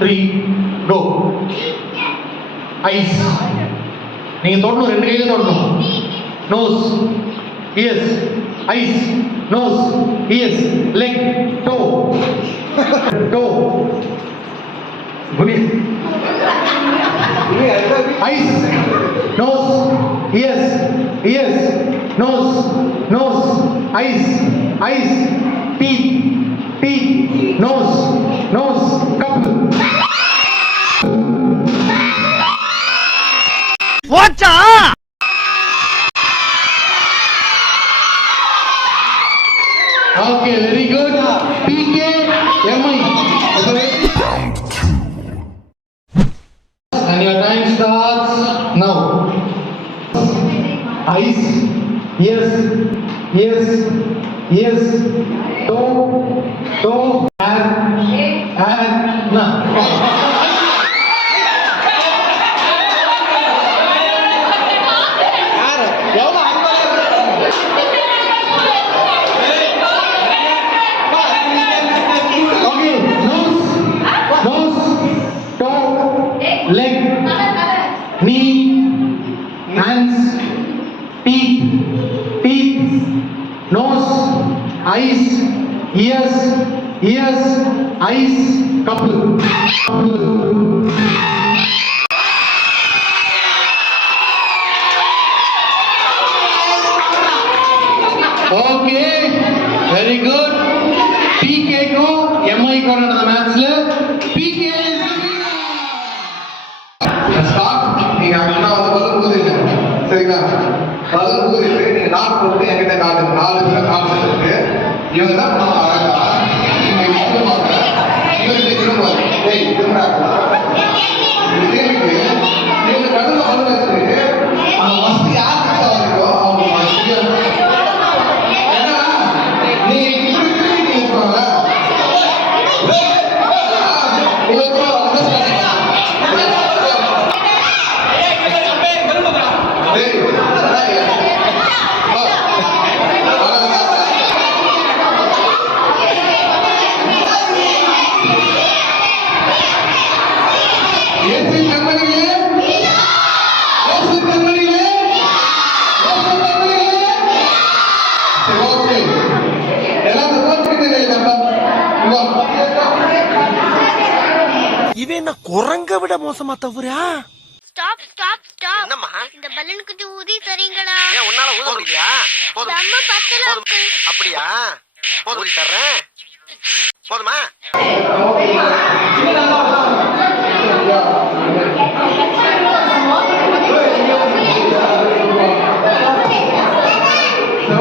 3 go. Eyes. நீங்க தொடணும், ரெண்டு கையில தொடணும். Nose, ears, eyes, nose, ears, leg, toe, toe. Eyes, nose, ears, ears, nose, nose, eyes, eyes, teeth, teeth, nose, nose, couple. Watch out! Okay, very good. PK, MI. Round 2. And your time starts now. Eyes, ears, ears, ears, toe, toe, and, na. Okay, nose, toe, leg, knee, hands, teeth, nose, eyes, ears, eyes, couple. Okay, very good. PK को MI को நடந்த மேட்ச்ல PK start. நீங்க அண்ணா வந்து balloon ஊதிங்க, சரிங்களா? Balloon ஊதிட்டு நீங்க not போட்டு என்கிட்ட காட்டுங்க. 4 பேரை காமிச்சிட்டு இவங்க தான் பண்ணுவாங்க. நீங்க திரும்புவாங்க, இவங்க திரும்புவாங்க. டேய் திரும்புறாங்க. இவங்க கடுல பலூன் வச்சுட்டு அந்த மஸ்தி யார் கிட்ட வரீங்களோ அவங்க மஸ்தியா. ஏன்னா நீ இப்படி திரும்பி போவாங்க. உங்களுக்கு அண்டர்ஸ்டாண்டிங். இவன் என்ன குரங்க விட மோசமா தவறா? Stop stop stop. என்னம்மா? இந்த பலூன் கொஞ்சம் ஊதி தரீங்களா? ஏன் உன்னால ஊத முடியலையா? போதும். நம்ம பத்தல. அப்படியா? போதும், ஊதி தர்றேன். போதுமா?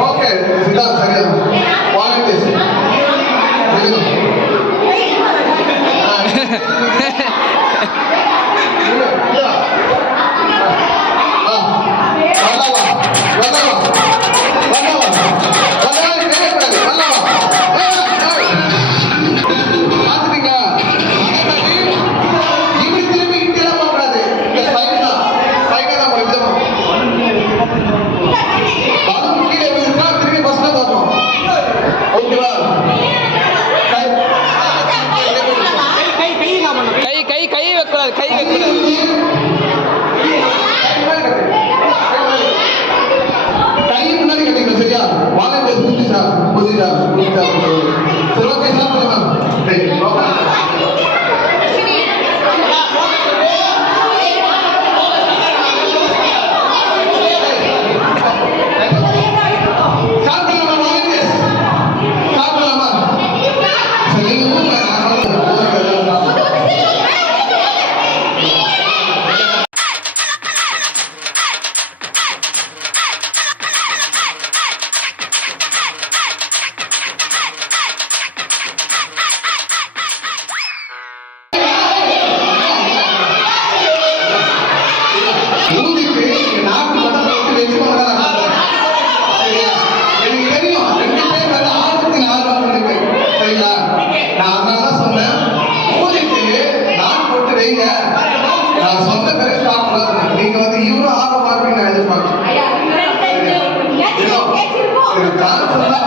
ஓகே, சித்தார்த் சரியா? வாலண்டியர்ஸ். Gracias.